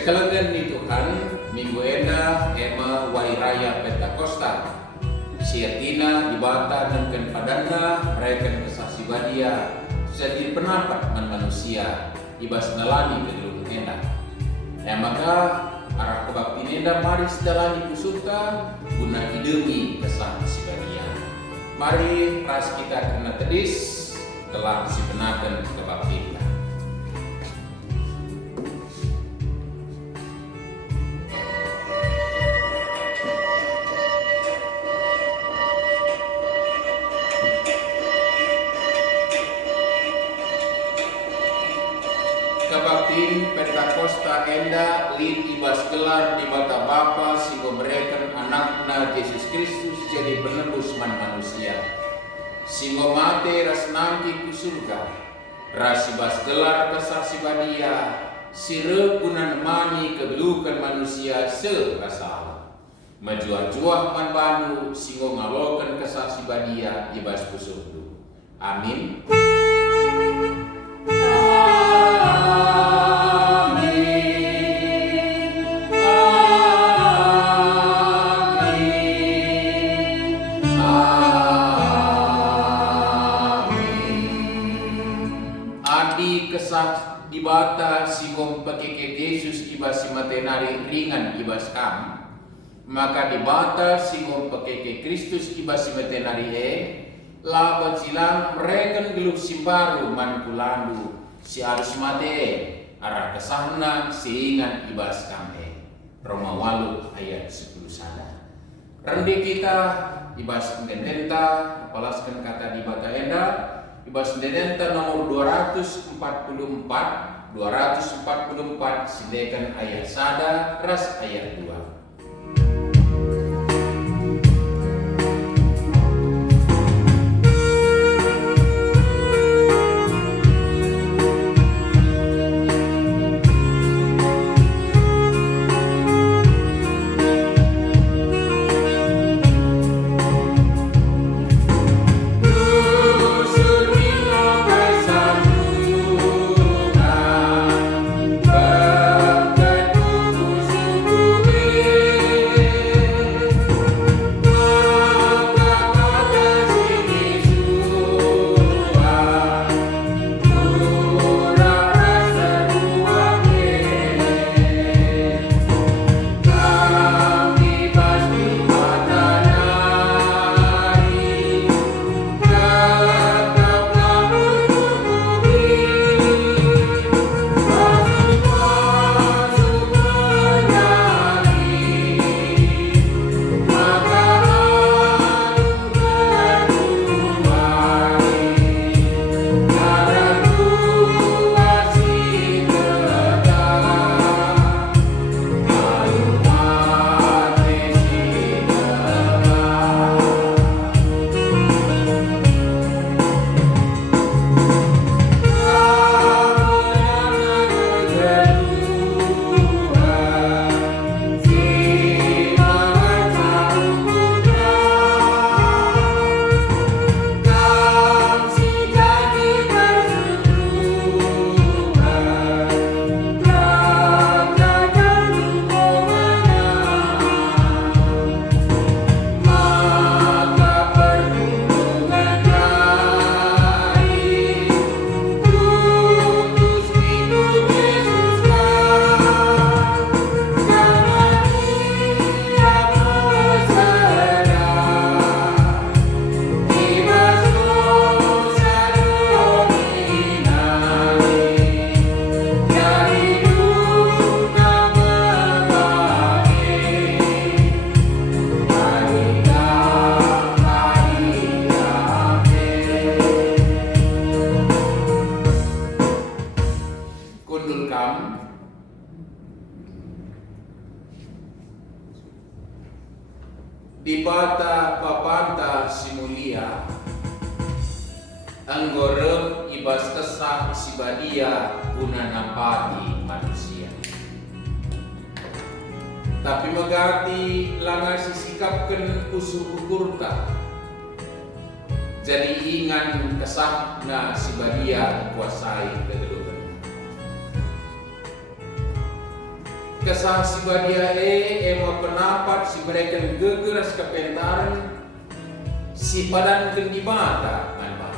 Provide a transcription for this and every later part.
Kekalagan ni Tuhan, minggu enda ema wairaya Pentakosta. Siatina dibata dan padana mereka kesaksi badia jadi pendapat manusia ibas nalani kedulung enda. Maka arah kebakti enda mari sedalani kusuta guna idemi kesaksi badia. Mari ras kita kena tedis telah si benakan kebakti kita. Kebakti Pentakosta enda lid ibas gelar di mata Bapa sehingga mereka anakna Yesus Kristus jadi penebus manusia. Sehingga mate ras nangki ku surga, ras ibas gelar kesaksi badia, sire gunan mani kegelukan manusia serasa. Majuah-juah man banu sehingga ngalokan kesaksi badia ibas kusurdu. Amin. Kesah dibata singom pakeke Yesus ibas simatenari ringan ibas kam, maka dibata singom pakeke Kristus ibas simatenari laban silang mereka geluh simbaru man kulandu si arus mate arah kesahna seingan ibas kam Roma 8 ayat 10 sana. Rendi kita ibas mendenta palaskan kata dibata enda ibas mendenta nomor 244 sidekan ayat sada ras ayat 2. Dibata papanta simulia anggorem ibas kesah si badia guna napati manusia. Tapi megati langa sisikapkan usuh ukurta. Jadi ingan kesahna si badia kuasai kegeluhan. kesah si badia emo pendapat si mereka gegeras kepentaran si padan kendibata manban.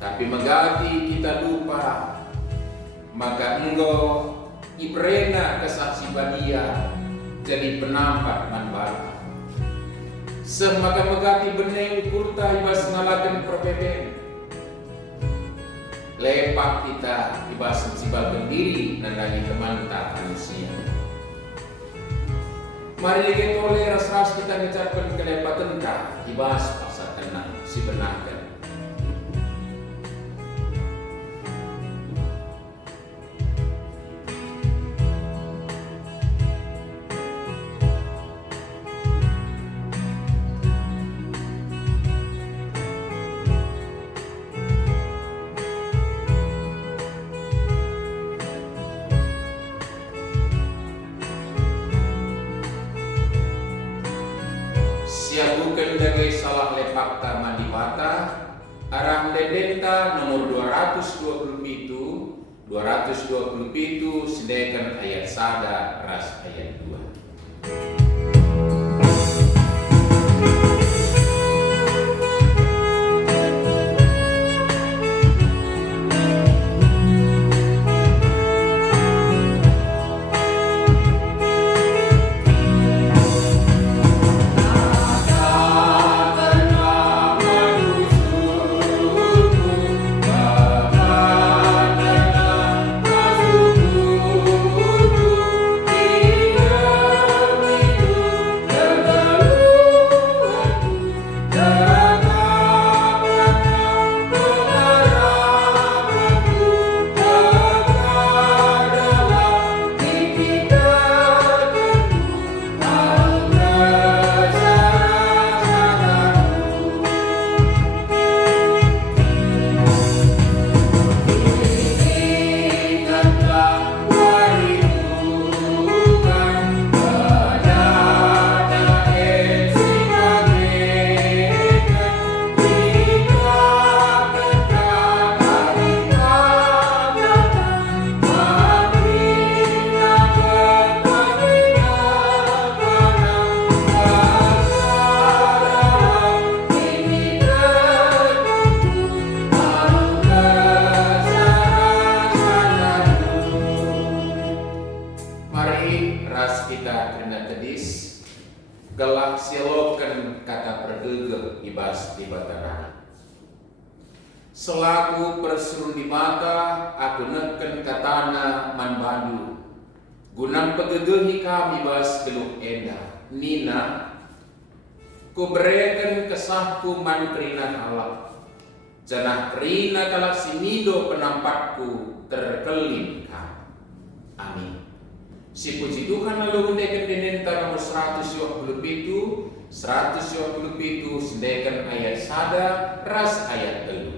Tapi megati kita lupa, maka engkau ibrena kesah si badia jadi penampat manban. Semaka megati beneng kurta ibas ngalakan perbedaan. Lepak kita ibas sibalkan diri nandani teman tak manusia. Mari kita oleh ras-ras kita ngecapkan kelepatan tak ibas pasal tenang si benarkan. Siagukan dagai salah lepak mandi mata arah ledenta nomor 227 sedangkan ayat sada ras ayat 2. Gelak silokan kata pergegel ibas di batana. Selaku perserun di mata aku neken katana manbandu. Gunang pegegehi kami bas geluk enda. Nina ku berikan kesahku man kerina kalak. Janah kerina kalak sinido penampatku terkelim kam. Amin. Si puji Tuhan lalu mendekat denenta nomor 127 sedangkan ayat sada ras ayat 3.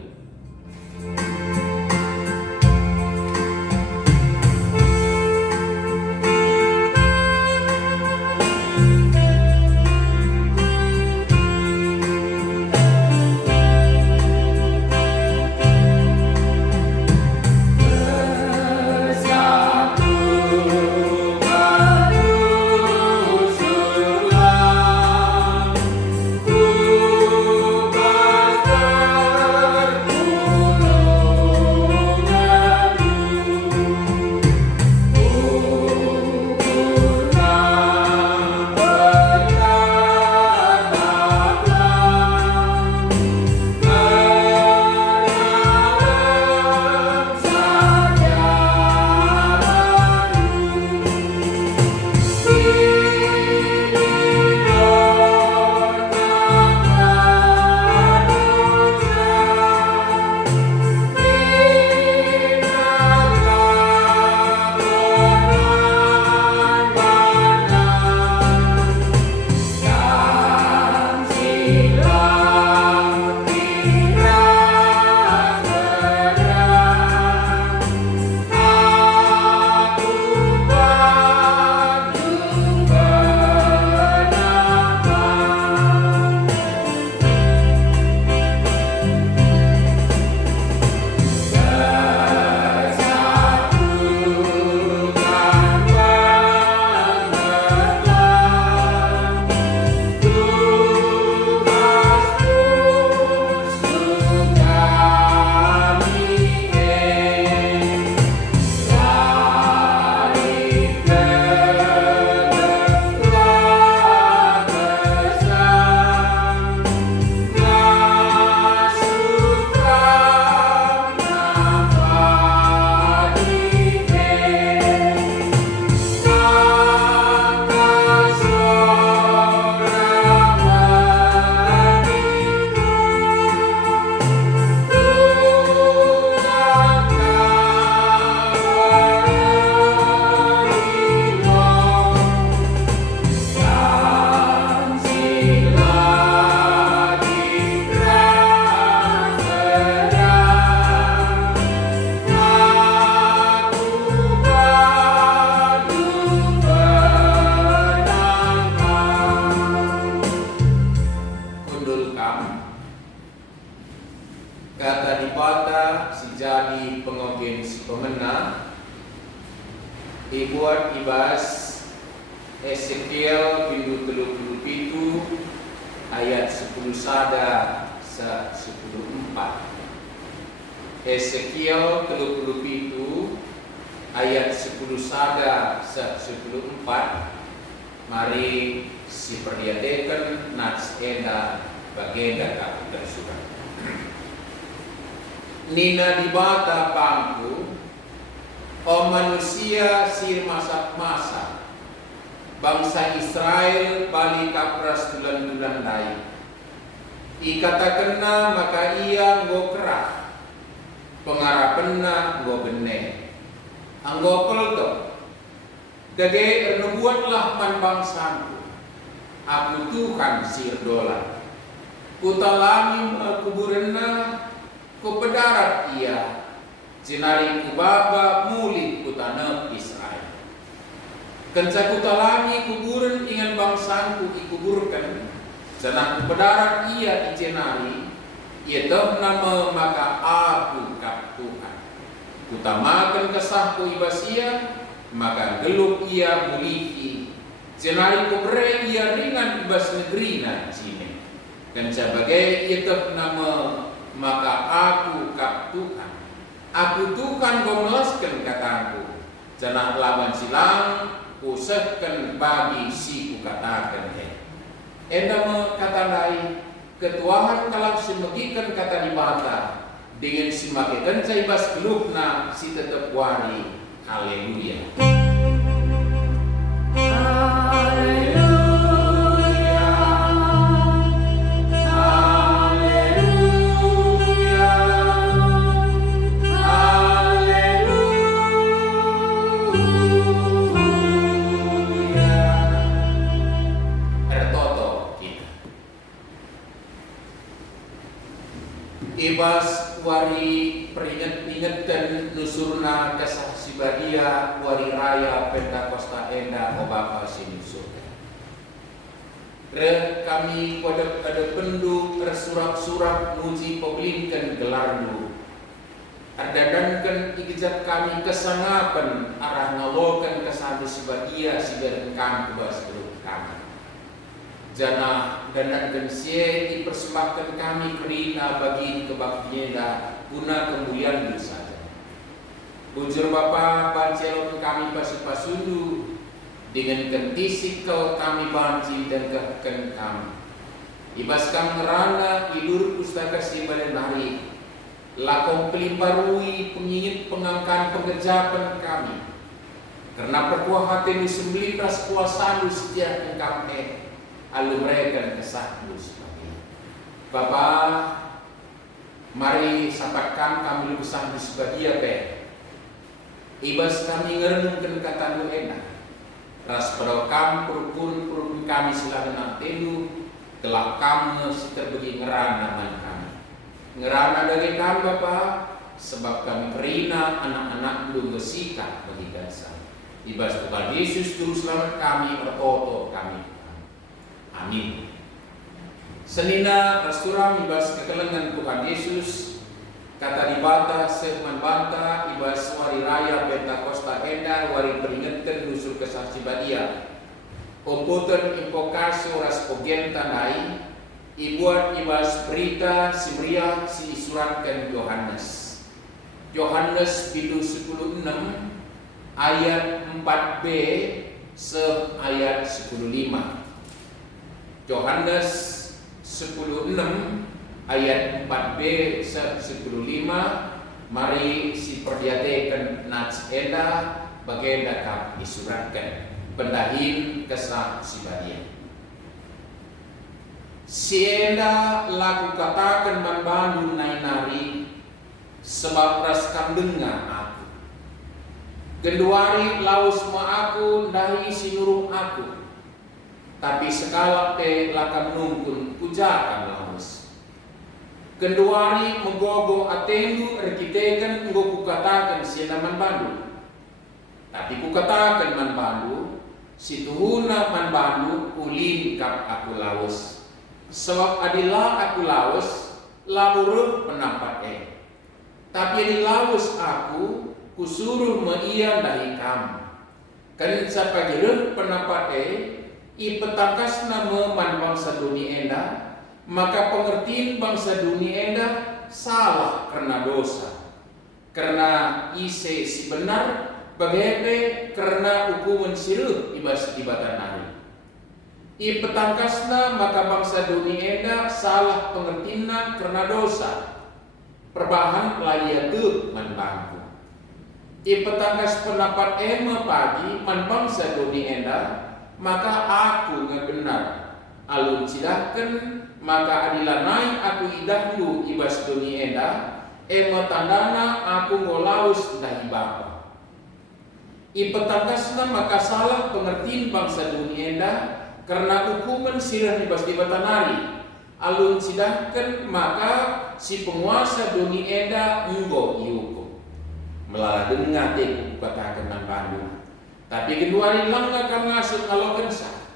penna dibuat ibas Ezekiel pindu 37 ayat 10 sada sa 10:4. Ezekiel 37 ayat 10 sada sa 10:4. Mari si perdiadekan nats eda bagenda kapital surat. Nina dibata pangku o manusia sir masak-masak bangsa Israel balik kapras tulan-tulan lain. Ikatakenna maka ia nggo kerah pengarapenna nggo benih anggo pelto dage ernubuatlah man bangsaku aku Tuhan sir dola kutalami kuburenna ku pedarat ia jenari kubaba muli kutanah Israel kenca kutalami kuburen ingan bangsaku ikuburkan janah ku pedarat ia di jenari ia toh nama maka aku kap Tuhan kutamakan kesahku ibasia maka geluk ia muliki jenari kubre ia ringan ibas negeri na cine kenca bagai ia toh nama maka aku kap Tuhan aku Tuhan gomelaskan kataku janah lawan silang kusahkan bagi si ku katakan enda kata lain ketuahan kalau semegikan kata dibata dengan semakin kencai bas gelupna si tetap wari. Haleluya. Ibas wari peringat-ingatkan nusurna kesah sibadia wari raya Pentakosta enda o Bapa sinusurna. Re kami pada pendu tersurak-surak muji peblinkan gelarnu. Ardadankan ikijat kami kesangapan arah ngalokan kesah sibadia sigarkan kubas berut kami. Jana dan gensie dipersembahkan kami kerina bagi kebaktian guna kemuliaan saja. Ujur Bapa pancelon kami pasu-pasundu dengan kentisik kau kami banci dan kehken kami. Ibas kami ngerana ilur pustaka sibadan hari. Lakong pelimparui pengingin pengangkan pengejapan kami. Karena perkuah hati disembeli pras kuasaan setiap kami. Alu mereka kesahmu sebagai Bapa, mari sampaikan kami besar di sebagia ibas kami ngerenungkan kata lu enak ras perokam purpun kami silakan telu kelak kamu terbegi ngerana man kami ngerana dari kami Bapa sebab kami perina anak-anak lu bersikap bagi dasar ibas Tuhan Yesus Juru Selamat kami berfoto kami. Amin. Senina restoran ibas kekelengan Tuhan Yesus kata dibata seman banta ibas wari raya Pentakosta enda wari peringatkan nusul kesaksi badia komputer invokasi oras pogen tanai ibuat ibas berita simria si isuratkan Yohanes bidu 10:6 ayat 4b se ayat 10:5 Yohanes 10:6 ayat 4b 10:5 mari si perdiatekan nats enda bagenda kap disuratkan pendahin kesah si badia si enda laku katakan manbandu nainari sebab raskam dengar aku genduari laus ma aku dahi sinuruh aku tapi sekalak te lakam nungkun pujakan laus. Kenduari menggogo atendu rekitekan nggo kukatakan siena manbandu. Tapi kukatakan manbandu, situhuna manbandu ulin kap aku laus. Sebab adilah aku laus, laburuh penampak Tapi di laus aku kusuruh meia dari kamu. Kan siapa jeluh pendapat ipetangkas nama man bangsa dunia enda, maka pengertian bangsa dunia enda salah karena dosa. Karena ise si benar, bagaipe karena hukuman siruh ibas ibatan hari. Ipetangkasna maka bangsa dunia enda salah pengertian karena dosa. Perbahan layak tu manbangku. Ipetangkas pendapat pagi man bangsa dunia enda, maka aku ngebenar. Alun cidahkan maka adilanai aku idahlu ibas dunia enda. Tandana aku ngolaus dahi bapa. Ipetangkasna maka salah pengertian bangsa dunia enda karena hukuman sirah ibas di batanari. Alun sidahkan maka si penguasa dunia enda enggo iukum. Melala dengar teku katakan nan Bandung. Tapi kedua hilang akan ngasut ngalokan sah.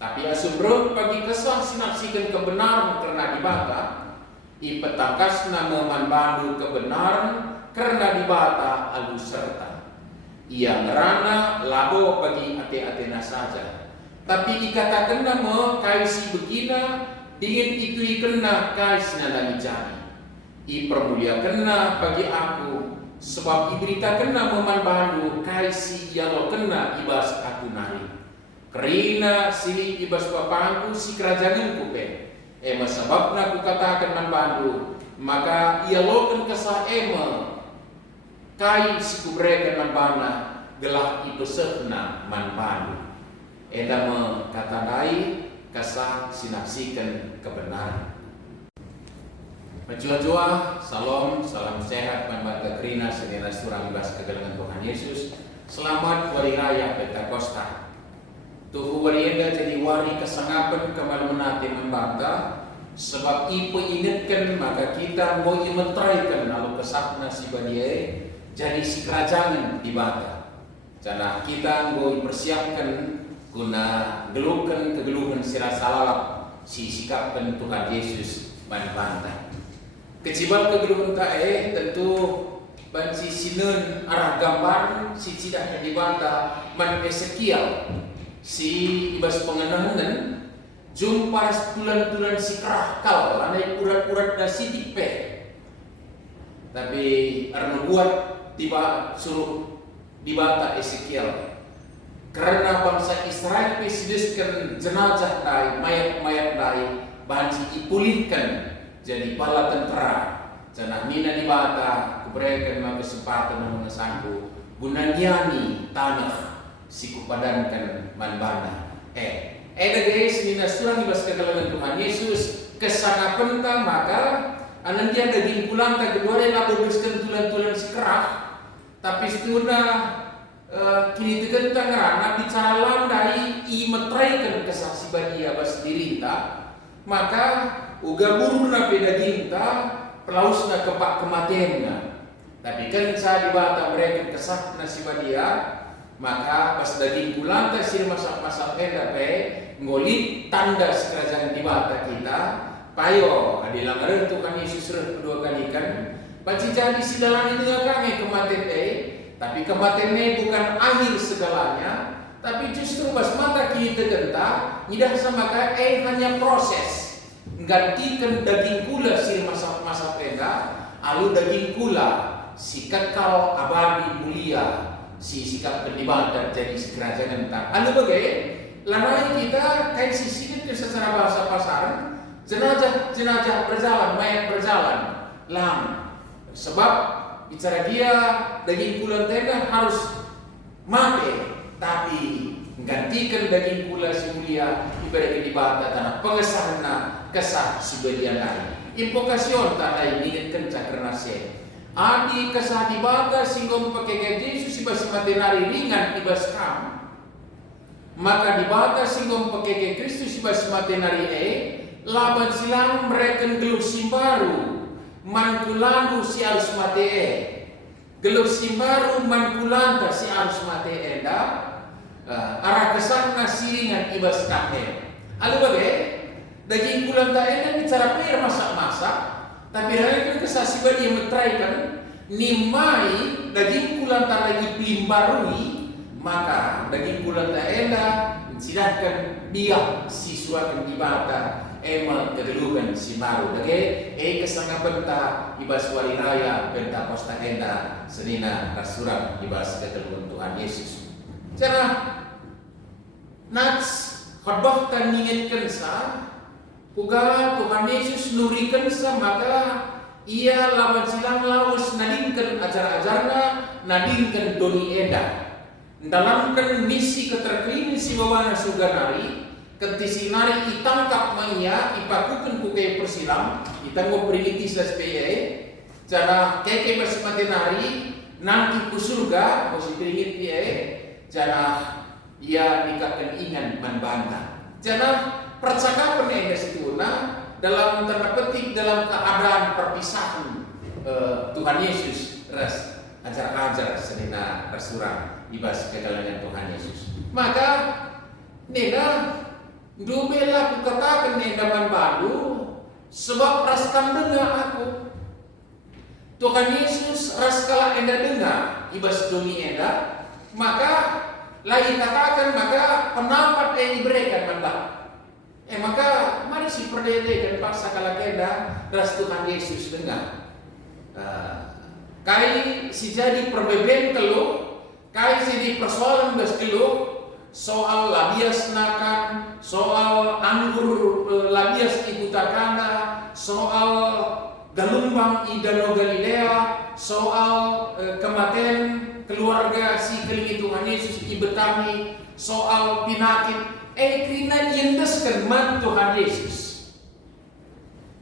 Tapi asum bro bagi kesah sinaksikan kebenaran karena dibata. Ipetangkas nama manbandu kebenaran karena dibata alu serta. Ia ngerana labo bagi ate-atena saja. Tapi dikatakan nama kaisi begina dingin itu ikena kais nadani jani. Ipermulia kena bagi aku sebab diberitakan nama manbandu kaisi yang kena ibas aku nari. Kerina sini ibas bapangku si kerajaan kupe. Sebabna ku katakan manbandu, maka ia lokan kesah kai si kubrekan manbana gelah ipesehna manbandu. Eda katandai kesah sinaksikan kebenaran. Majua-jua, salam sehat manbata kerina segala surang ibas kegelangan Tuhan Yesus. Selamat hari raya Pentakosta. Tuhu warienda jadi wari kesangapan kemal menati membanta sebab ipo ingatkan maka kita mau imentraikan lalu kesakna si badie jadi si kerajaan di bata. Jadi kita mau persiapkan guna gelukan kegeluhan sirah salalap si sikapkan Tuhan Yesus banta. Kecibat kegeluhan tentu banci sinun arah gambar si cidak di bata man Ezekiel. Si ibas pengenahan jumpa tulan-tulan si kerakal lanai urat-urat da sidik pe. Tapi arno buat tiba suruh dibata Ezekiel. Karena bangsa Israel pesideskan jenazah dai, mayat-mayat dai, banci dipulihkan jadi bala tentera. Jangan mina dibata, kuberikan maka kesempatan mengesangku bunaniani tanah si kupadankan manbana. Guys, mina surang ibas kegalangan Tuhan Yesus kesangapan ta maka anan dia daging pulang ta kedua rela berduskan tulan-tulan si kerah. Tapi setuna kini tekan tangan bicara landai i metraikan kesaksi badia bas dirinta maka uga buruna daging ta pelausna kepak kematianna. Tapi kan saya dibata mereka kesak nasi badia maka pas daging pulang sir masak-masak ngolit tanda kerajaan di bata kita payo adilang ada Tuhan Yesus kedua kali kan baci jadi si dalam ini kami kematian tapi kematian bukan akhir segalanya tapi justru pas mata kita genta tidak sama hanya proses gantikan daging kula sir masak-masak alu daging kula si kekal abadi mulia si sikap pendibatan jadi si kerajaan entah. Anu bagai lanai kita kain sisikan ke secara bahasa pasaran jenazah berjalan, mayat berjalan lam. Sebab bicara dia daging kulan tengah harus mati, tapi gantikan daging kula si mulia ibarat dibata tanah pengesahan kesah si bagian lain. Impokasyon tanah ini kencang karena adi kesah dibata sehingga pakai Yesus ibas matenari ringan ibas kam maka dibata sehingga pakai Kristus ibas matenari laban silang mereka geluh simbaru mankulanu si harus mate geluh simbaru mankulanta si harus mate arah kesana siringan ibas kahe alu bagai daging kulanta bicara per masak-masak tapi hari kan kesasiban yang metraikan nimai daging kulan tak lagi pimbarui, maka daging kulan tak enda silahkan biak siswa kan dibata emang kedelukan si maru dage kesanga benta ibas wali raya benta posta enda senina rasuran ibas kedelukan Tuhan Yesus. Cara nats khotbah kan ngingetkan sa puga Tuhan Yesus nurikan sa maka ia lawan silang lawas nadingkan ajar-ajarna nadingkan doni enda dalamkan misi keterkini si bawana suganari kentisi nari itangkap maya ipakukan kukai persilam itanggo primitis las PE jana keke basimate nari nanti ku surga posi pringit PE jana ia nikahkan ingan manbanta jana percakapan yang situna dalam tanda petik dalam keadaan perpisahan Tuhan Yesus ras ajar-ajar senina rasuran ibas kedalangan Tuhan Yesus. Maka nena dumela ku katakan nena manbalu sebab raskan dengar aku Tuhan Yesus raskala enda dengar ibas doni enda maka lain katakan maka pendapat yang diberikan manbalu maka mari si perdede dan paksa kala kenda ras Tuhan Yesus dengar kai si jadi perbeben keluh kai si di persoalan bas keluh soal labias nakan soal anggur labias ikutakana soal galumbang i Danau Galilea soal kematian keluarga si kelingi Tuhan Yesus i Betani soal pinakit krina yendeskan man Tuhan Yesus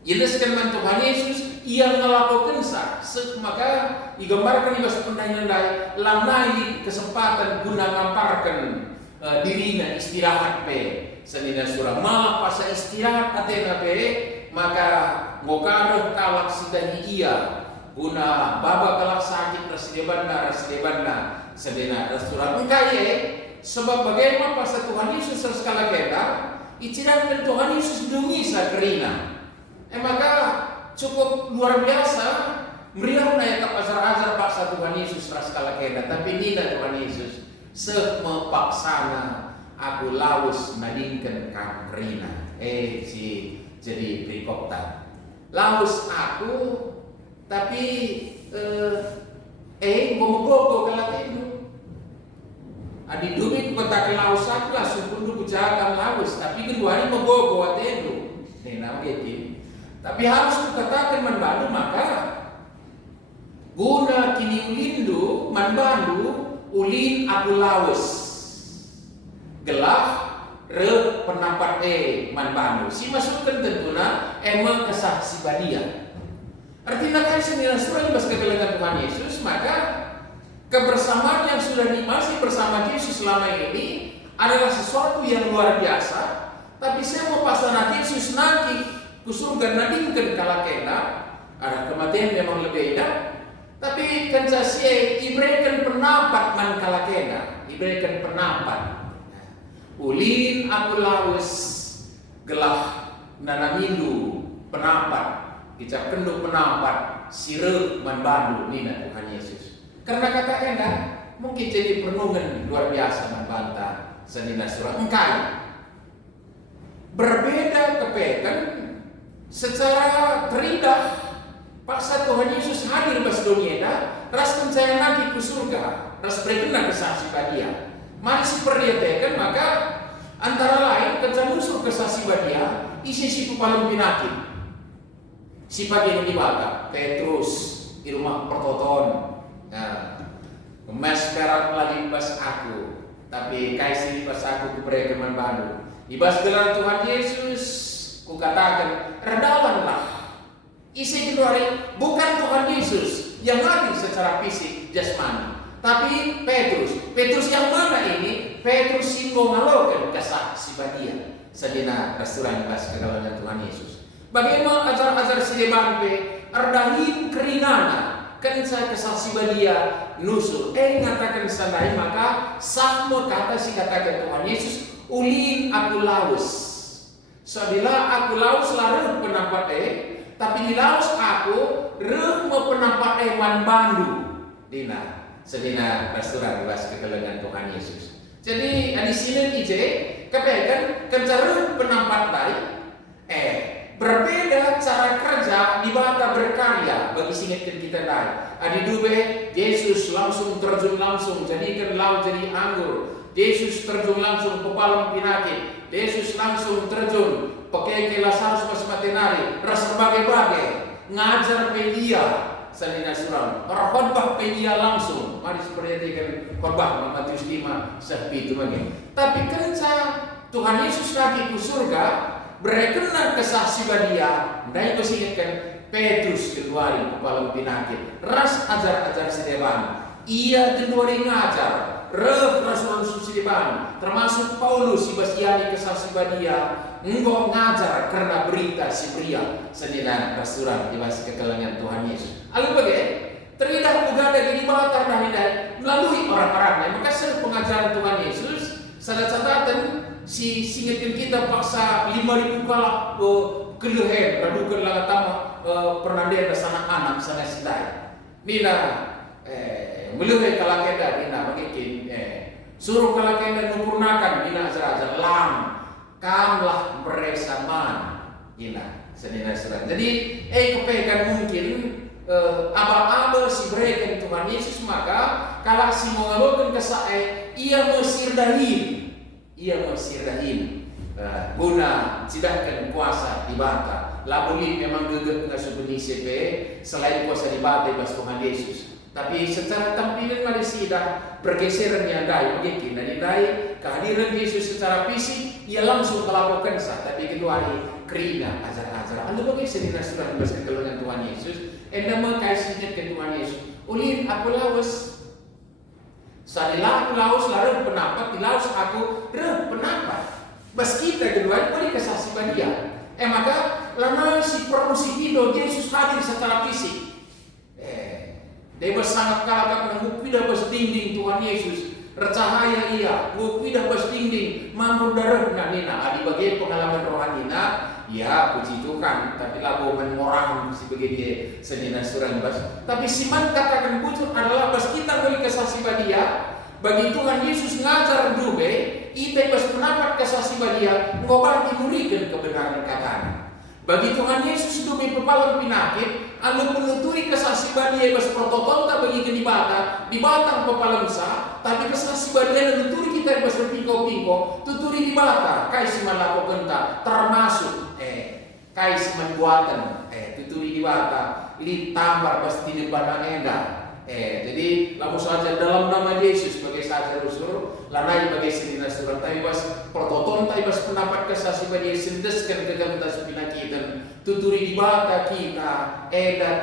yendeskan man Tuhan Yesus ia melakukan sa maka digambarkan di bahasa pendai-pendai lamai kesempatan guna ngamparkan dirinya istirahat pe senina surah malah pas istirahat atena pe maka ngokaruh kalak sidahi ia guna baba kalak sakit rasidebanna senina surah engkai sebab bagaimana pas Tuhan Yesus sekala kita icirakan Tuhan Yesus demi sa kerina maka cukup luar biasa meriah naik ke azar-azar paksa Tuhan Yesus sekala kita tapi nina Tuhan Yesus semepaksana aku laus nadingkan kang kerina si jadi perikopta laus aku tapi gomo-gogo kalatendu adi dumi kota kelaus aku lah sumpun bujakan laus tapi kedua hari megogo atendu nena gitu tapi harus kukatakan manbalu maka guna kini ulindu manbalu ulin aku laus gelah re pendapat manbalu si masukkan tentuna emang kesah si badia artinya kan senilai surah bas kedalangan Tuhan Yesus maka kebersamaan yang sudah masih bersama Yesus selama ini adalah sesuatu yang luar biasa. Tapi saya mau pasangan Yesus nanti kusurga nadingkan kalakena ada kematian memang lebih indah. Tapi kan saya diberikan pendapat man kalakena, diberikan pendapat. Ulin aku laus gelah nanamilu pendapat, kita kenduk pendapat sire man bandu nina Tuhan Yesus. Karena kata enda mungkin jadi perenungan luar biasa membantah senina surah engkai berbeda kepekan secara terindah paksa Tuhan Yesus hadir bas dunia ras pencahayaan lagi ke surga ras berkena kesaksi badia mari siperlihatkan maka antara lain kecanusur kesaksi badia isi si paling pinakit si pagi yang dibakar Petrus di rumah pertoton emas perak lagi bas aku tapi kaisi bas aku kuberi keman baru ibas gelar Tuhan Yesus ku katakan redawanlah isi kedua bukan Tuhan Yesus yang hadir secara fisik jasmani tapi Petrus yang mana ini Petrus singgung ngalokan kesah si badia sedina restoran bas kedalangan Tuhan Yesus bagaimana ajar-ajar si debampe erdahin kerinana kan saya kesaksi badia nusul ngatakan sanai maka sama kata si katakan Tuhan Yesus ulin aku laus sabila aku laus larut pendapat tapi di laus aku reh mo penampat eman bandu dina sedina restoran bas kekelengan Tuhan Yesus. Jadi di sini ije kepekan kencara penampat dari berbeda cara kerja di bata berkarya bagi singetkan kita dari. Adi dube Yesus langsung terjun langsung jadikan laut jadi anggur. Yesus terjun langsung ke palang pinakit. Yesus langsung terjun pakai Lazarus mas matenari ras berbagai-bagai ngajar pedia salina suram khotbah pedia langsung. Mari perhatikan khotbah Matius 5 sepi itu bagi. Tapi kenca Tuhan Yesus kaki ke surga berkenan kesaksi badia dan bersingitkan Petrus keluari kepala pinakit ras ajar-ajar sedeban ia keluari ngajar Rasul sedeban termasuk Paulus ibasiani kesaksi badia engkau ngajar karena berita si pria senina rasuran dibas kekelengan Tuhan Yesus lalu bagai teridah ugada di batar dari melalui orang-orangnya maka pengajaran Tuhan Yesus salah catatan si singetin kita paksa 5.000 kala kelehen radukan laga tama pernandian sana anak sana sidai nila meluhe kalakenda nila magikin suruh kalakenda numpurnakan nila ajar-ajar lam kamlah beresaman nila senina surat jadi kepekan mungkin aba-aba si berikan Tuhan Yesus maka kalau si mengeluarkan kesae ia Mesir dahil guna sidahkan kuasa di bata labuli memang gegep nggak subuni CP selain kuasa di bata ibas Tuhan Yesus tapi secara tampilan Malaysia dah pergeseran yang dai begitu dan dai kehadiran Yesus secara fisik ia langsung melakukan sah tapi kedua hari kerina ajar-ajar anda bagi sedina sudah ibas kekelengan Tuhan Yesus anda mengkaisinya ke Tuhan Yesus ulin aku lawas Sadilah aku laus lalu penampak di laus aku penampak. Bas kita kedua itu kesaksi badia. Maka lama si promosi Indo Yesus hadir secara fisik. Dia sangat kalak menunggu dah bas dinding Tuhan Yesus. Recahaya ia, ngukui dah bas dinding mampu darah nina. Adi bagian pengalaman rohanina. Ya puji Tuhan, tapi lagu orang si begini senina surang bas. Tapi siman katakan bujur adalah bas kita beri kesaksi badia. Bagi Tuhan Yesus ngajar dube, ite bas pendapat kesaksi badia ngobat timurikan kebenaran katanya. Bagi Tuhan Yesus dube pepalang pinakit, anu penuturi kesaksi badia bas protokol tak bagi di batang pepalang sa, tapi kesaksi badia nuturi kita bas berpingko-pingko, tuturi di bata, kai siman lakukan tak termasuk kai siman buatan tuturi di bata li tambar bas di depan endah jadi lamu saja dalam nama Yesus sebagai saja usul lanai bagi sedina surat tapi bas prototon tapi bas pendapat kesaksi bagi sendeskan kegamta sepinakitan tuturi di bata kita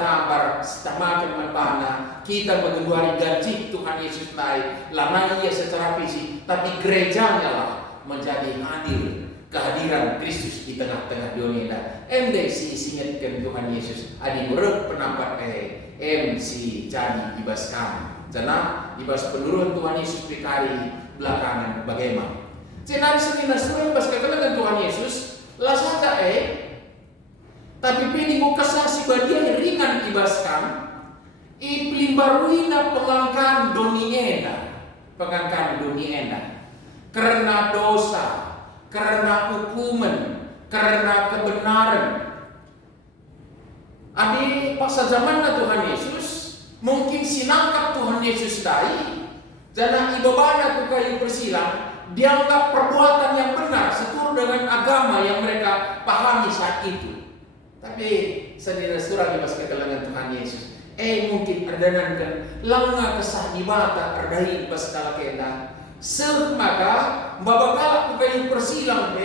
tambar setamakan membana kita mengeluari gaji Tuhan Yesus naik lanai ia secara fisik tapi gerejanya lah menjadi hadir kehadiran Kristus di tengah-tengah dunia. Si singetkan Tuhan Yesus adi berep penampak si jadi ibas kamu. Jana ibas penurun Tuhan Yesus pikari belakangan bagaimana. Cina senina surah ibas kekelengan Tuhan Yesus lah saja tapi pilih muka saksi badia ringan ibas kamu. Ipelimbaruina pengangkan dunia karena dosa, karena hukuman, karena kebenaran. Adi paksa zamannya Tuhan Yesus mungkin sinangkap Tuhan Yesus dai jangan ibabana ku kayu persilang dianggap perbuatan yang benar seturut dengan agama yang mereka pahami saat itu. Tapi sedina surah di kekelengan Tuhan Yesus mungkin erdanankan langa kesah di mata erdai pas kalakena maka babakala ku kayu persilang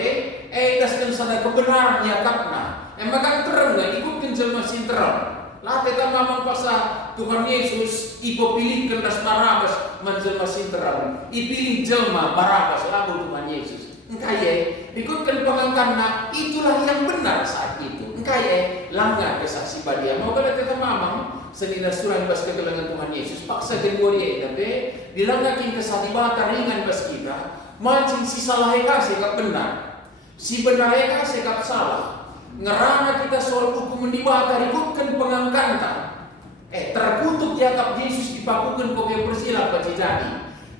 daskan sana kebenaran yakapna maka terang ikutkan jelma sinteram lah kita mamang pasah Tuhan Yesus ipo pilihkan das Barabas menjelma sinteram ipilih jelma Barabas lalu Tuhan Yesus engkaya ikutkan pengangkatna itulah yang benar saat itu engkaya langgar kesaksi badia mau kada kita mamang senina surah bas kegelangan Tuhan Yesus paksa jenggori tapi dilanggakin kesadibata ringan bas kita mancing si salah eka sekap benar si benar eka sekap salah ngerana kita soal hukum dibata ikutkan pengangkatan Terkutuk yakap Yesus dipakukan koke persilang baca jadi.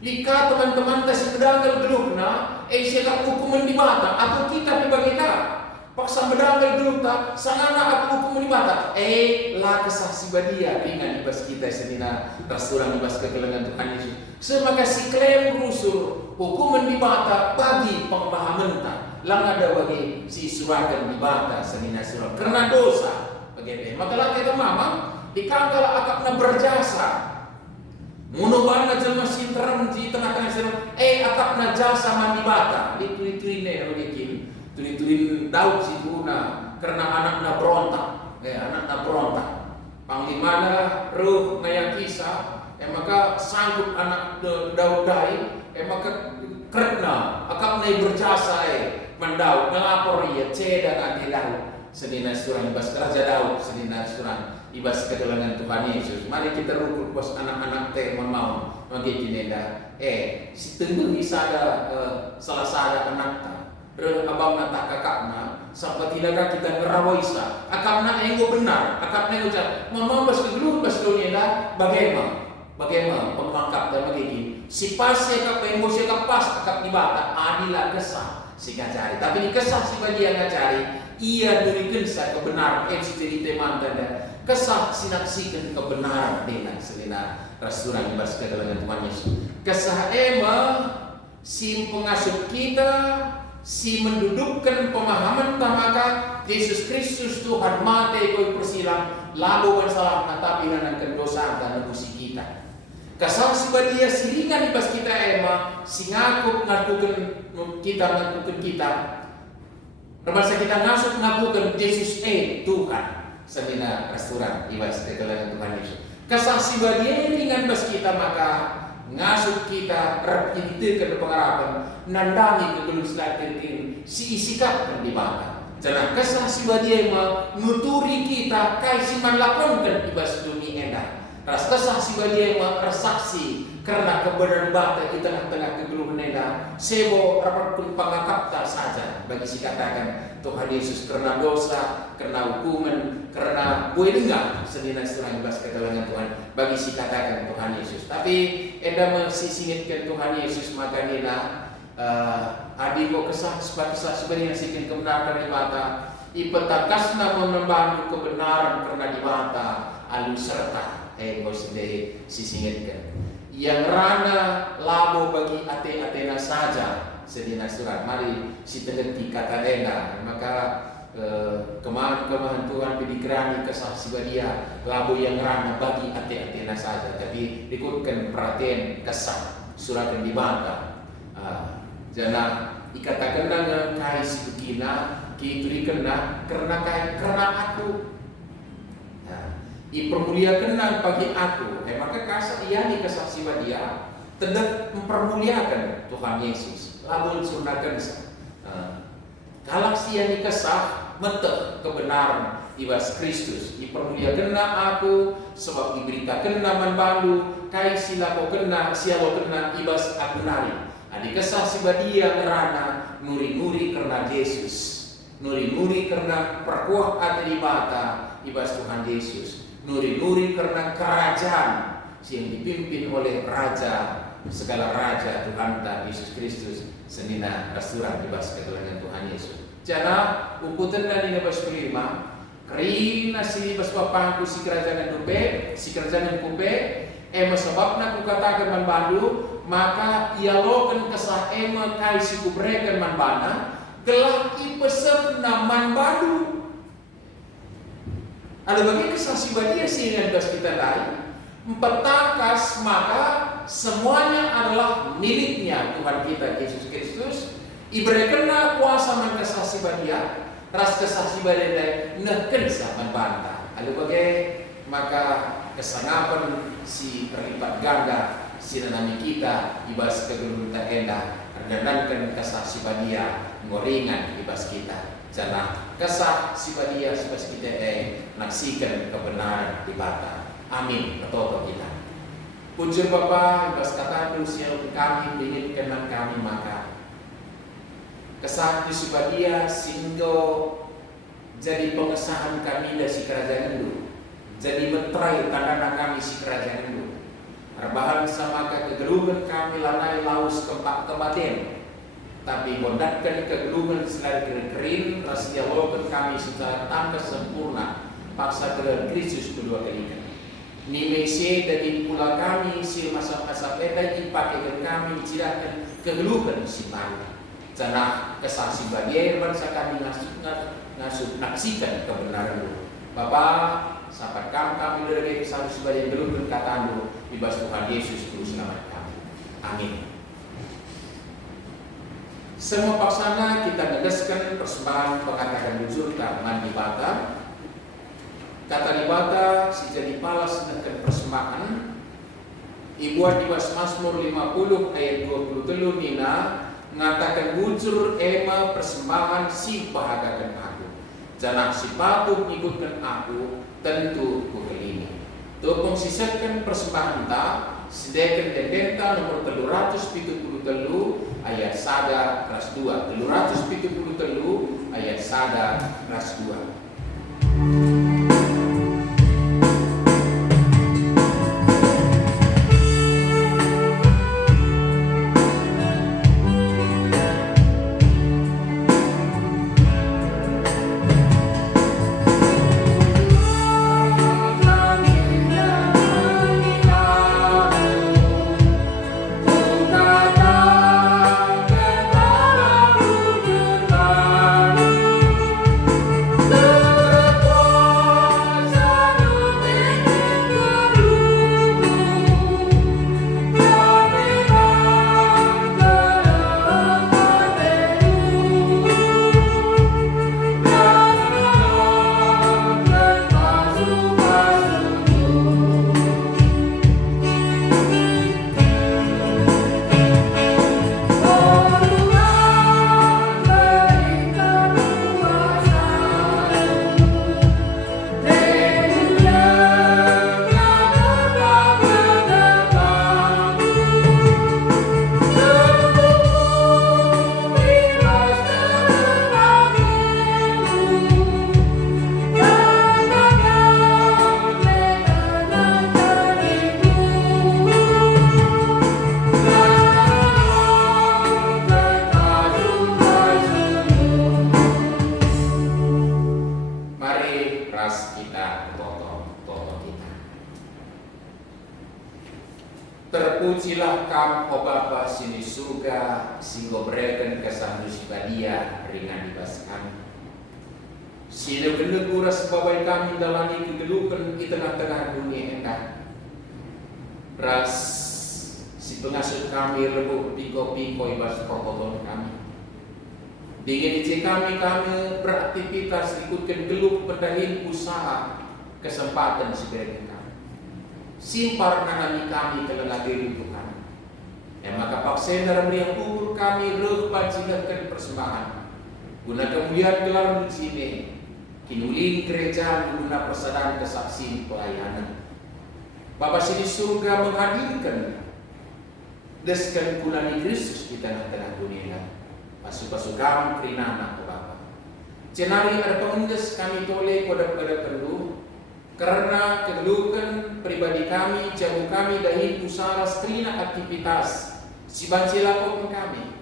Lika teman-teman tas bedanggal gelukna, siakap hukuman di mata, atau kita pribadi kita. Paksa bedanggal gelukna, sangana aku hukuman di mata. Lah kesaksi badia ringan ibas kita senina rasurang ibas kegelengan Tuhan Yesus. Semaka si klaim rusur hukuman di mata bagi pemahaman ta. Lang ada bagi si suragan di mata senina surang karena dosa. Bagaimana? Maka lah kita mama dikangkal akapna berjasa. Munubana jelma sinteram di tengah-tengah senang. Akapna jasa mandi bata. Dituri-turine begitu. Turi-turin Daud situna karena anakna berontak. Anakna berontak. Panglimana ruh ngaya kisah. Maka sanggup anak Daud dai. Maka karena akapna berjasa mendaud ngelapor ia ceda nanti Daud. Senina surang ibas Raja Daud, senina surang ibas kegelangan Tuhan Yesus. Mari kita rukuk bos anak-anak teh mau magi kineda. Si tentu bisa ada salah satu anak ta. Abang nata kakakna sampai tidak kita ngerawaisa. Akapna enggo benar, akapna enggo cat. Mama bas kegelung bas dunia bagaimana pemangkap dan begini. Si pas ya kap enggo si kap pas akap di bata adilah kesah si ngacari. Tapi di kesah si bagi yang ngacari. Ia durikan sa kebenaran jadi teman tanda kesah sinaksikan kebenaran dengan selina rasurang ibas kedalangan Tuhan Yesus. Kesah si pengasuh kita, si mendudukkan pemahaman tamaka Yesus Kristus Tuhan mati koi persilang lalu bersalah tapi nanangkan dosa dan nebusi kita. Kesah si badia siringan ibas kita si ngakukan kita. Remasa kita ngasuh ngakukan Yesus Tuhan semina restoran ibas kedalangan Tuhan Yesus. Kesaksi badia ringan bas kita maka ngasuh kita repitikan pengharapan nandangi kegelung selatin si isikap di mata. Jangan kesaksi badia nuturi kita kai siman lakonkan ibas dunia endah. Ras kesaksi badia resaksi karena kebenaran bata di tengah-tengah kegeluhan endah. Sebo rapat pun pangakapta saja bagi si katakan Tuhan Yesus karena dosa, karena hukuman, karena buelinga senina serang ibas kedalangan Tuhan bagi si katakan Tuhan Yesus. Tapi enda mensisingitkan Tuhan Yesus maka nina adiko kesah sebenarnya sikin kebenaran di mata ipetakasna membantu kebenaran karena di mata alu serta mesti sisingitkan yang rana labo bagi ate-atena saja sedina surat. Mari si telenti kata dena maka kemahan Tuhan pidikrani kesaksi badia labo yang rana bagi ate-atena saja tapi ikutkan perhatian kesah surat yang dibantah. Jana ikatakan dengan kai si bukina kituri kena karena aku dipermuliakan bagi aku. Maka kasih ia di kesaksi badia tidak mempermuliakan Tuhan Yesus. Lamun sunahkan kalau sia nikesah meteh kebenaran ibas Kristus dipermuliakan aku sebab diberitakan naman balu kai silako kena sialo kena ibas aku nari. Adi kesah si badia ngerana nuri-nuri karena Yesus, nuri-nuri karena perkuah ati di mata ibas Tuhan Yesus, nuri-nuri karena kerajaan yang dipimpin oleh Raja segala raja Tuhan ta Yesus Kristus senina restoran ibas kedalangan Tuhan Yesus. Jana ukutan dan ini bas kelima karina si bas papangku si kerajaan dupe si kerajaan kupe sebabna ku katakan manbandu maka ialokan kesah kai si kubrekan manbana telah ipeserna manbandu. Ada bagi kesah si badia si yang bas kita lain empetakas maka semuanya adalah miliknya Tuhan kita Yesus Kristus. Ibrekenna kuasa man kesaksi badia, ras kesaksi badia neken zaman banta. Ada bagai maka kesanapan si perlipat ganda si nanami kita ibas kegelung ta enda rendankan kesaksi badia ngoringan ibas kita. Jangan kesah si badia ibas kita naksikan kebenaran di bata. Amin. Betul kita. Puji Bapa, ibas kata usia kami diinginkan kami maka kesah si badia sehingga jadi pengesahan kami dari kerajaan itu jadi metrai tandana kami si kerajaan itu. Arbahan sama kegeluhan kami lanai laus tempat kematian. Tapi bondatkan kegeluhan selari kering ras dialogkan kami secara tanpa sempurna paksa ke Kristus kedua kalinya. Ni mese dari pula kami si masa-masa peda dipakai kami dicirakan kegeluhan si baru. Jangan kesaksi bagian bangsa kami ngasuh naksikan kebenaran itu. Bapak, sahabat kami dari kesal sebagai geluhan kata itu bebas Tuhan Yesus Guru selamat kami. Amin. Semua paksana kita negaskan persembahan pengatakan jujur keamanan ibadah. Kata ibadah si jadi palas dengan persembahan. Ibuat di Mazmur 50 ayat 23 Nina ngatakan jujur ema persembahan si bahagakan aku. Jangan si patuh ikutkan aku tentu ku kelini. Topong sisatkan persembahan ta sedekan dendenta nomor 373 ayat 1 kelas 2 373 ayat 1 kelas 2. Terpujilah kam o Bapa sini surga singgo berikan kesan badia ringan dibas kami. Sini bener kuras babai kami dalani kegelukan di tengah-tengah dunia endah. Ras si pengasuh kami rebuh piko-piko ibas perpoton kami. Dingin ije kami beraktivitas ikutkan geluk pendahin usaha kesempatan si berikan kami. Simpar nanami kami ke lengah diri Tuhan. Yang maka paksa dalam meriah kubur kami rehpan silakan persembahan. Guna kemudian gelar di sini. Kinulin gereja guna persadaran kesaksian pelayanan. Bapa sini surga menghadirkan deskan kunani Kristus di tengah-tengah dunia. Pasu-pasu kami kerinana ke Bapa. Cenari ada pengendes kami toleh pada perlu. Karena kegelukan pribadi kami, jauh kami dari usaha strina aktivitas si banci lakukan kami.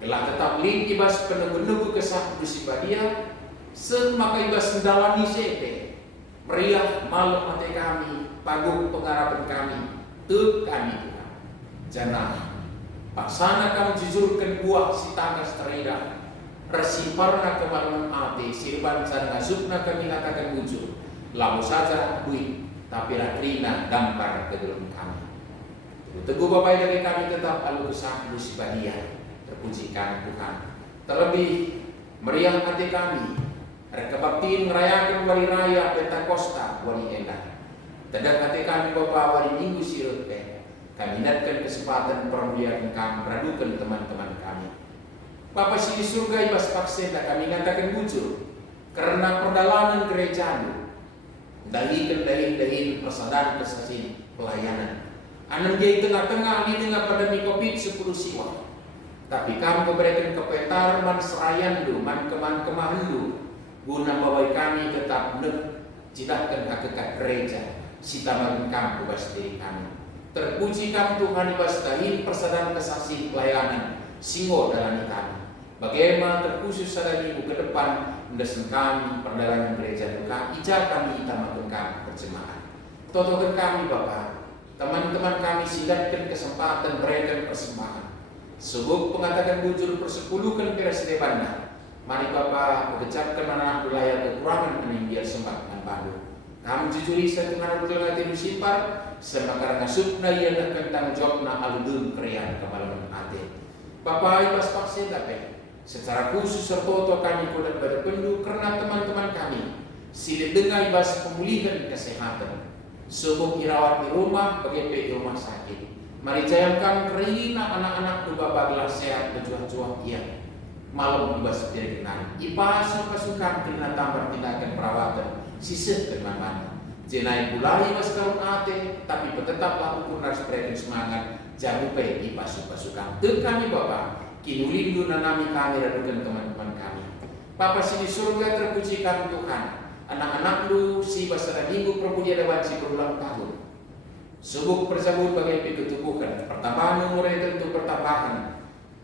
Telah tetap link ibas penunggu-nunggu kesah dusibadia, semaka ibas mendalami sete. Meriah malam mati kami, paguk pengharapan kami, tuk kami Tuhan. Jangan paksana kami jujurkan buah si tangga strina. Resiparna kemaluan ate, sirban sana ngazukna kami katakan wujud. Lalu saja buih, tapi ratrina gambar ke dalam kami. Teguh Bapak dari kami tetap alu kesah dusibadia. Terpujikan Tuhan. Terlebih meriah hati kami. Rekebaktiin merayakan wali raya Pentakosta wali endah. Tedak hati kami Bapak wali minggu sirut kami ingatkan kesempatan permuliaan kami meradukan teman-teman kami. Bapak sini surga ibas paksenda kami nyatakan bujur. Karena perdalaman gerejamu. Dahin persadaran kesaksian pelayanan. Anam jadi tengah-tengah di tengah pandemi COVID-10 siwa. Tapi kami memberikan kepetar man serayan du, man kemahan du. Guna bawai kami tetap Jidatkan hakikat gereja, sitamakan kami ubas diri kami. Terpuji kami Tuhan ibas dahin persadaran kesaksian pelayanan singgo dalam kami. Bagaimana terkhusus pada minggu ke depan mendesak kami perjalanan gereja Tuhan, ijak kami itamakan kami berjemaah. Totokan kami Bapa, teman-teman kami sidatkan kesempatan berikan persembahan. Sebab pengatakan bujur persepuluhkan kira sedebana. Mari Bapa mengucapkan anak wilayah kekurangan meninggal sembah dan bandu. Kami jujuri satu anak wilayah tidur simpar, semakar nasubna ia nak tanggung jawabna aludun krian kemalaman ate. Bapa ibas paksa dapat. Secara khusus serta kami kudat pada pendu karena teman-teman kami sila dengar ibas pemulihan kesehatan. Sebab irawat di rumah bagi di rumah sakit. Mari jayangkan kerina anak-anak tu Bapa gelas sehat berjuang-juang ia. Malam ibas dirkenal. Ipas pasukan kena tambah tindakan perawatan sisa kemana. Jenai pulai ibas kaum ate tapi tetaplah ukur harus berikan semangat. Jangan lupa ipas pasukan. Kami Bapa kini lindung nanami kami radukan teman-teman kami. Bapa sini surga terpuji kami Tuhan. Anak-anak lu si basara minggu perbudia dewan si berulang tahun. Sebut persabut bagai ketubuhan. Pertambahan umurnya tentu pertambahan.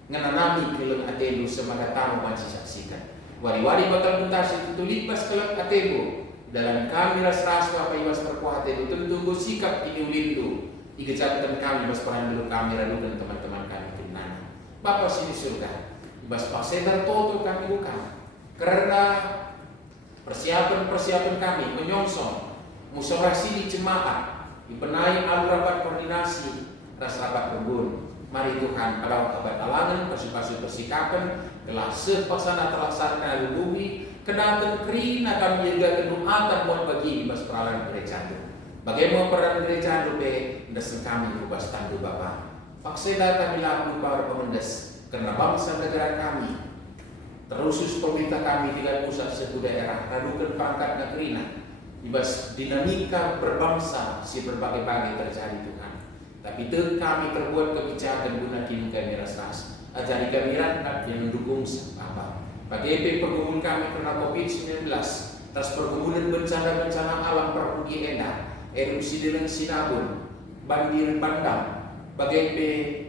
Ngananami keleng atelu semangat tamu masih saksikan. Wali-wali bakal buntas itu tulipas keleng atelu. Dalam kami ras-ras apa ibas terkuat itu tentu bersikap ini ulindu. Ikejapkan kami ibas peran dulu kami radukan teman-teman kami kenana. Bapa sini surga. Ibas paksedar total kami bukan. Karena persiapan kami menyongsong musyawarah sini jemaat. Dibenahi alur rapat koordinasi ras rapat berbun. Mari Tuhan pada kabar alangan pasu-pasu persikapan telah sepaksana terlaksana di bumi kedatan kerina kami juga kenuatan buat bagi bas peralan gereja. Bagaimana peran gereja be dasar kami ubas tandu Bapa. Paksena kami laku para pemendes karena bangsa negara kami. Terusus pemerintah kami tidak pusat satu daerah radukan pangkat negerina. Ibas dinamika berbangsa si berbagai-bagai terjadi Tuhan. Tapi kami terbuat kebijakan guna kini kami ras-ras. Ajari kami rakyat yang mendukung apa. Bagi pergumulan kami karena COVID-19, tas pergumulan bencana-bencana alam perbugi enak, erupsi dengan sinabun, banjir bandang, bagi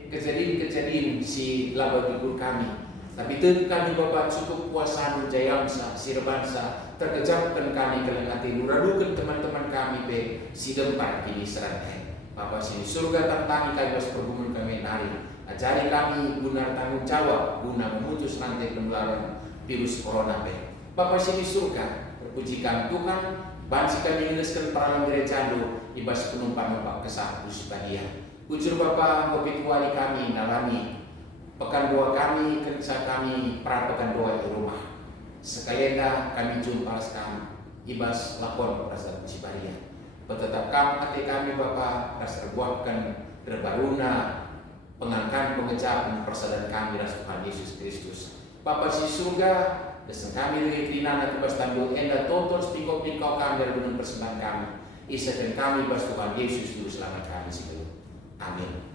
kejadian si laba tubuh kami. Tapi kami Bapak cukup kuasa jayamsa, sirbansa, terkejapkan kami kelengati nuradukan teman-teman kami si dempat kini serantai. Bapak sini surga tantangi kami bas pergumulan kami nari. Ajari kami guna tanggung jawab guna memutus rantai penularan virus corona Bapak sini surga terpujikan Tuhan. Bansi kami menuliskan peranan gereja ibas penumpang Bapak kesah Usibadia. Ujur Bapak COVID wali kami nalami pekan dua kami kerja kami pekan dua di rumah. Sekalian kami jumpa sekali ibas lakon perasaan Usibadia. Tetapkan hati kami Bapa rasa terbuatkan terbaruna pengangkat pengejapan persadaran kami ras Tuhan Yesus Kristus. Bapa si surga desen kami dari kerinana kebas tanggung enda total spikau-pikau kami dari dengan persembahan kami. Isakan kami bas Tuhan Yesus dulu selamat kami sebelum. Amin.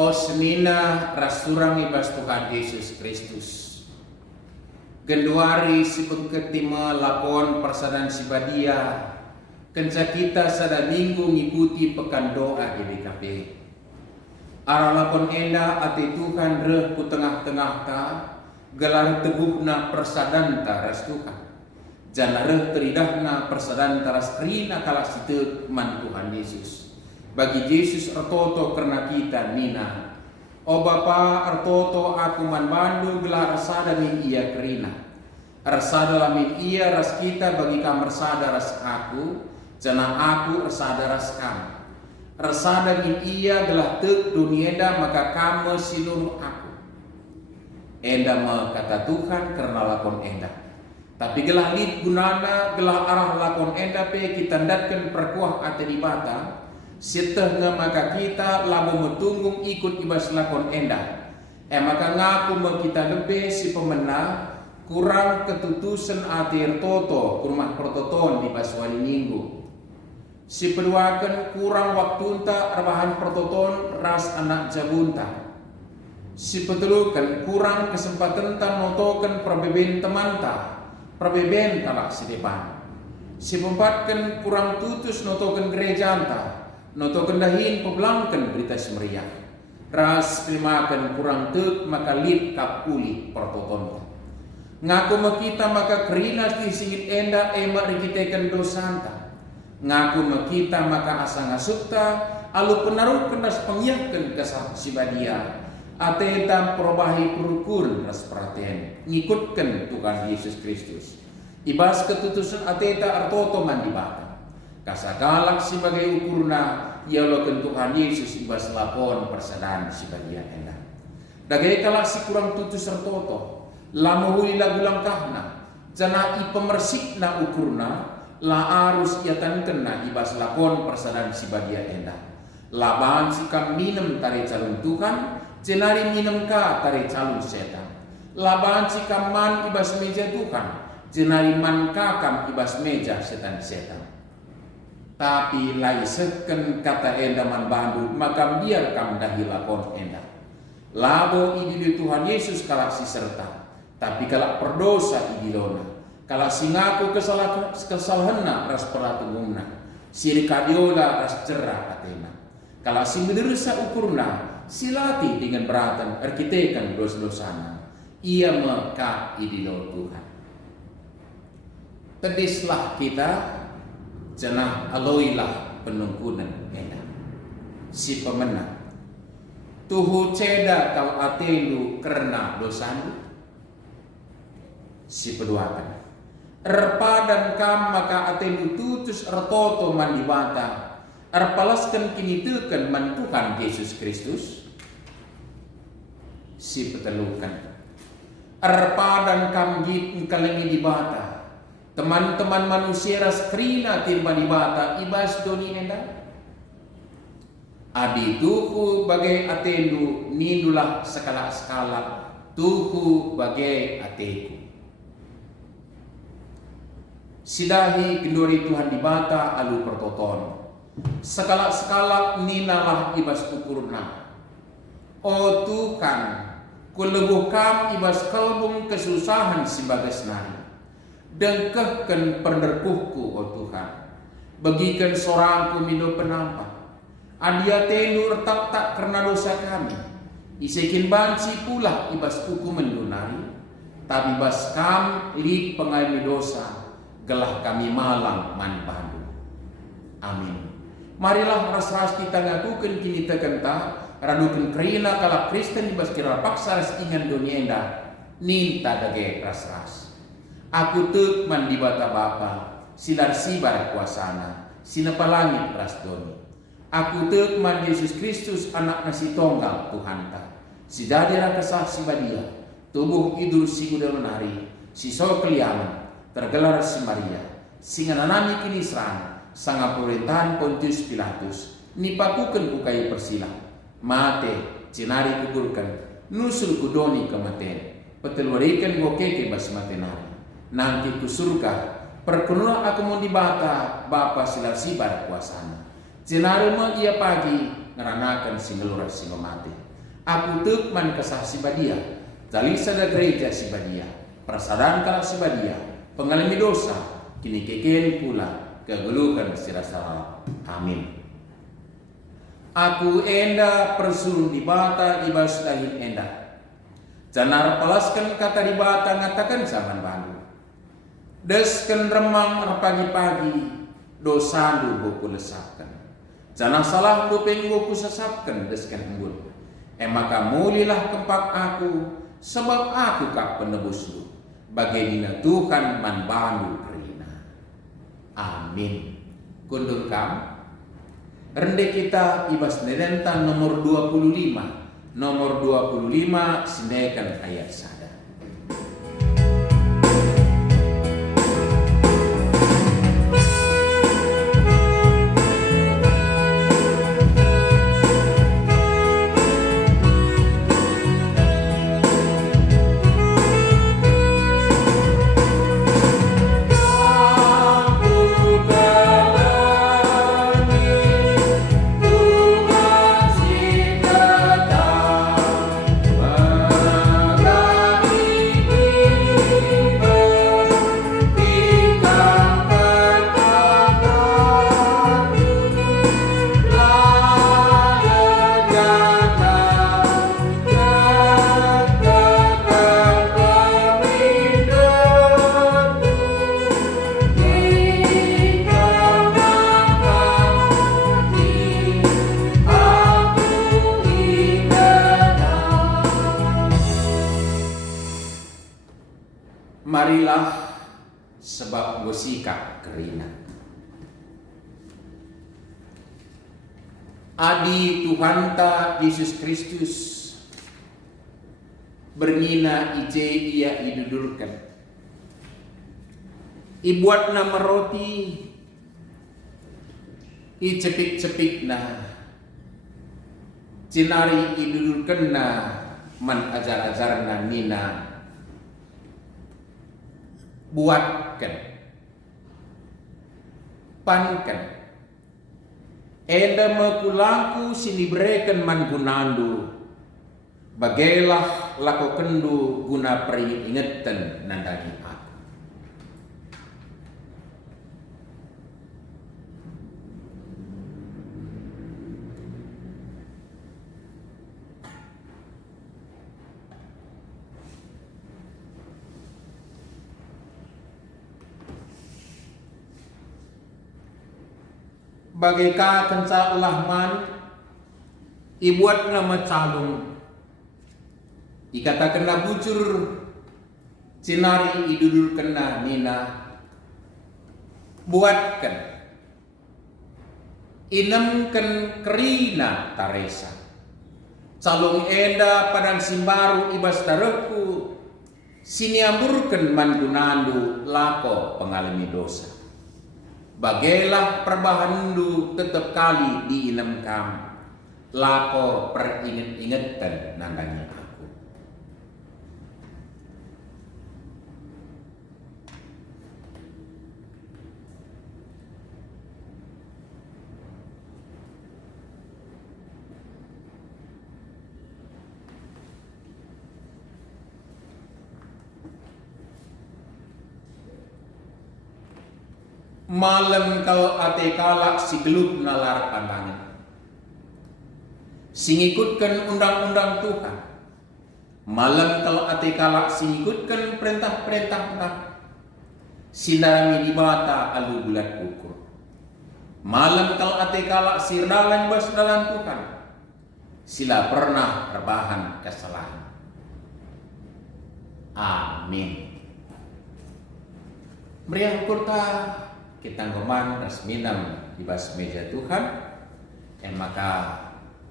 Osmina rasurang ibas Tuhan Yesus Kristus. Genduari si pengketima lakon persadaran Sibadia. Kenca kita sada minggu ngikuti pekan doa GBKP. Arah lakon enda ati Tuhan reh ku tengah-tengah ka. Gelar teguhna persadanta ras Tuhan. Jana reh teridahna persadanta ras krina kala sitek man Tuhan Yesus. Bagi Yesus artoto karena kita nina. O Bapa artoto aku manbandu gelar sada min ia kerina. Arsada lamin ia ras kita bagi kamar sada ras aku. Jana aku arsada ras kamu. Arsada min ia gelah tek dunieda maka kamu siluruh aku. Enda kata Tuhan karena lakon enda. Tapi gelah lid gunana gelah arah lakon enda pe kita datkan perkuah ate di bata. Setengah maka kita lamu metunggung ikut ibas lakon enda. Maka ngaku kita lebih si pemenang kurang ketutusan atir toto rumah pertoton di paswali minggu. Si peduakan kurang waktu unta arbahan pertoton ras anak jabunta. Si petelukan kurang kesempatan tan notokan perbeben temanta, perbeben talak si depan. Si pempatkan kurang tutus notokan gereja anta, notokan dahin pebelangkan berita semeriah. Ras primakan kurang tek maka lip kap uli pertoton. Ngaku makita maka kerinas di singit enda emak rikitekan dosanta. Ngaku makita maka asa ngasukta alu penaruh kenas pengyahkan kesah si badia. Atetam perubahi perukur ras perhatian ngikutkan Tuhan Yesus Kristus. Ibas ketutusan ateta artoto mandibata. Kasagalak sebagai ukurna ia loken Tuhan Yesus ibas lakon persadaan si bagian enda. Dagai kalak si kurang tutus artoto lama huli lagu langkahna jana i pemersikna ukurna la arus iatan kena ibas lakon persadaan si bagian enda. Laban si kam minum tari calon Tuhan jenari minum ka tari calon setan. Laban si kam man ibas meja Tuhan jenari man kakam ibas meja setan-setan. Tapi lai seken kata enda man bandu maka biar kam dahi lakon enda. Labo idili Tuhan Yesus kalak si serta, tapi kalak perdosa idilona. Kalak si ngaku kesalahanna ras pelatungumna, siri kadiola ras cerah atena. Kalak si mendersa ukurna, silati dengan beratan arkitekan dos-dosana. Ia meka idilo Tuhan. Tedislah kita jenah aloilah penungkunan enda. Si pemenang tuhu ceda kau atelu karena dosandu. Si peduakan erpa dan kam maka atelu tutus ertoto mandibata erpalaskan kini tekan man Tuhan Yesus Kristus. Si petelukan erpa dan kam git kalengi dibata teman-teman manusia ras krina timba dibata ibas doni enda. Adi tuhu bagai atendu nindulah skala-skala tuhu bagai ateku. Sidahi kendori Tuhan dibata alu pertoton. Skala-skala ninalah ibas ukurna. O Tuhan, kulebuh kam ibas kalbung kesusahan sebagai senari. Dengkehkan penderpuhku, o Tuhan. Bagikan sorangku minum penampak. Adia tenur tak karena dosa kami. Isekin banci pula ibas hukum mendunari. Tapi bas kam li pengaimi dosa. Gelah kami malang manpadu. Amin. Marilah ras-ras kita ngakukan kini tekenta. Radukan kerina kalap Kristen ibas kira paksa ras ingan dunia enda. Ninta dage ras-ras. Aku tek mandibata Bapa. Silar sibar kuasana. Sinapalangit ras doni. Aku tekman Yesus Kristus anak nasi tonggal Tuhanta. Si dadira kesah si badia. Tubuh idul si kuda menari. Si sokliaman. Tergelar si Maria. Si ngananami kini serang. Sanga pemerintahan Pontius Pilatus. Nipakukan bukai persila. Mate. Cinari kugurkan. Nusul kudoni kematian. Petelwarikan gokeke bas matenari. Nanti ku surga. Perkenulah aku mau dibata. Bapa silar sibar kuasana. Jenari mo ia pagi ngeranakan si ngelura si mati. Aku tekman kesah si badia. Jali sada gereja si badia. Persadaan kalak si badia. Pengalami dosa. Kini keken pula kegeluhan si rasa. Amin. Aku enda persuruh dibata ibas dahin enda. Janar palaskan kata dibata ngatakan zaman bandu. Desken remang pagi-pagi. Dosandu buku lesapkan. Jangan salah lupeng buku sesapkan deskan embun. Maka mulilah kempak aku, sebab aku kak penebusmu. Bagaimana Tuhan manbandu kerina. Amin. Kundur kam. Rende kita ibas nerenta nomor 25. Nomor 25 senekan ayat sada. sebab gosika kerina. Adi Tuhanta Yesus Kristus berngina ije ia idudulkan. Ibuat nama roti, icepik-cepik na, cinari idudulkan na man ajar-ajar na nina, buatkan, pankan. Enda makulangku sinibrekan man gunandu, bagailah lako kendu guna peringetan nandagi aku. Bagaikan kenca lahman, ibuat nama calung, ikata kena bucur, cinari idudul kena nina, buatkan, inemkan kerina taresa, calung enda padang simbaru ibas tareku, siniamburkan mangunandu lako pengalami dosa. Bagailah perbahandu tetap kali diinem kam, lako peringet-ingetan nandanya aku. Malam kau ate kalak si geluk nalar pandangan, singikutkan undang-undang Tuhan. Malam kau ate kalak singikutkan perintah-perintah Tuhan, sinarami di mata alu bulat ukur. Malam kau ate kalak sirdalan bas dalam Tuhan, sila pernah rebahan kesalahan. Amin. Meriah kurta kita ngoman resminam di bas meja Tuhan, yang maka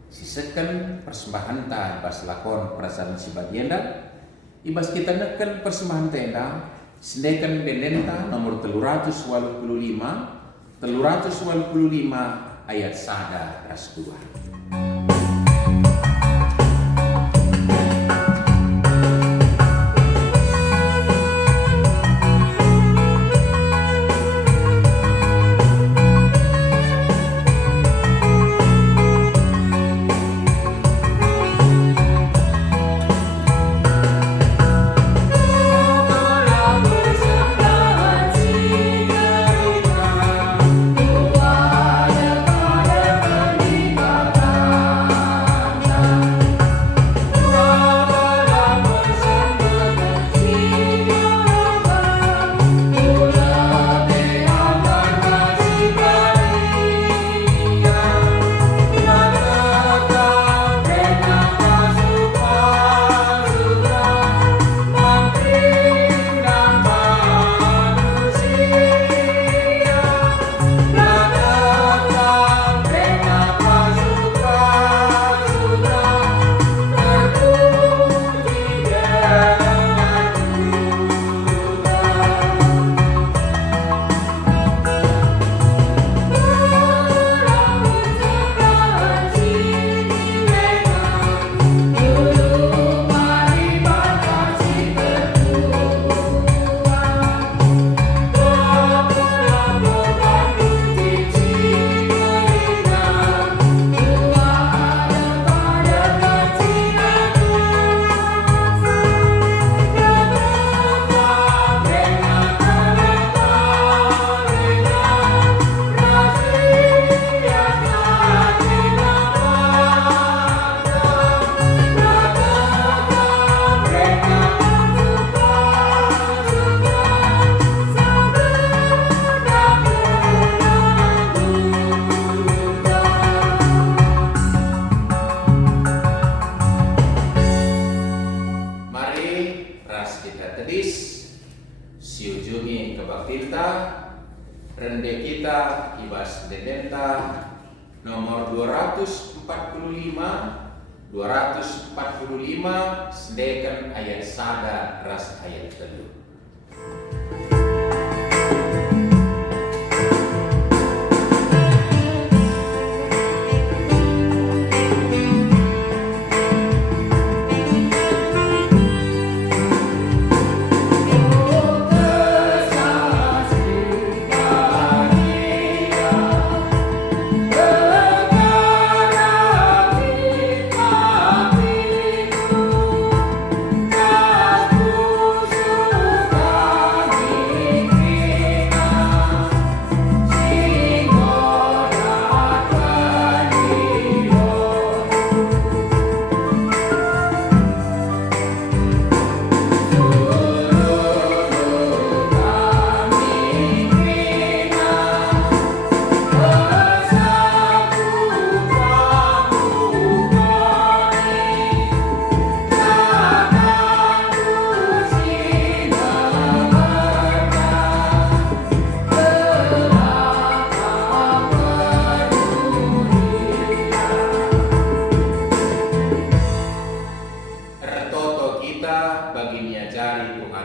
sisekan persembahan ta bas lakon perasaan si bagienda, ibas kita neken persembahan tenda, sendekan bendenta nomor 385 ayat 1 ras 2. Dedenta nomor 245 sedekan ayat sada ras ayat telu.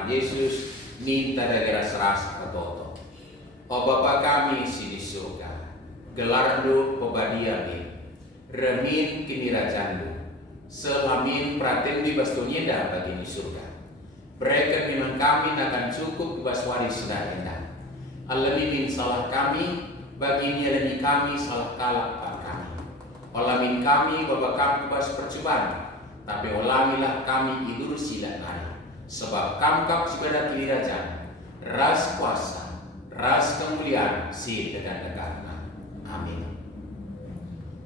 Yesus minta dagera seras ketoto. O Bapa kami si di surga, gelardu pebadiami, remin kini rajandu, selamin praten bebas dunia bagi di surga. Mereka minang kami akan cukup bebas waris sudah indah. Alami min salah kami, bagi nyelani kami salah kalah pak kami. Olamin kami Bapa kami bebas percobaan, tapi olamilah kami idur silat hari. Sebab kamkap sebenarnya kini raja, ras kuasa, ras kemuliaan si dekat-dekatna. Amin.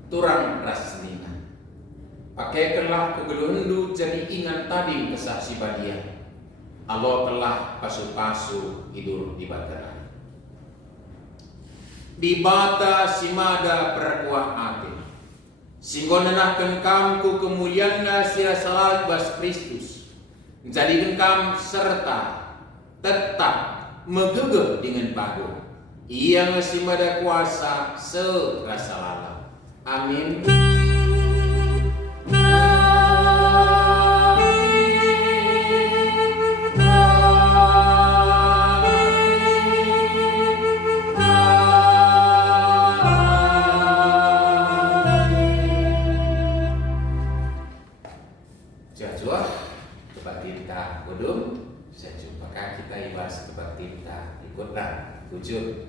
Turang ras senina. Pakaikanlah kegeluhendu jadi ingat tadi kesaksi badia. Allah telah pasu-pasu hidur di batera. Di bata simada perkuah hati. Singgonenakan kamku kemuliaanna sia salat bas Kristus. Jadi engkau serta tetap megegeh dengan pagu. Ia masih ada kuasa serasa lala. Amin. Kebaktinta Kudum, saya jumpa kita ibas kebaktinta ikutlah tujuh.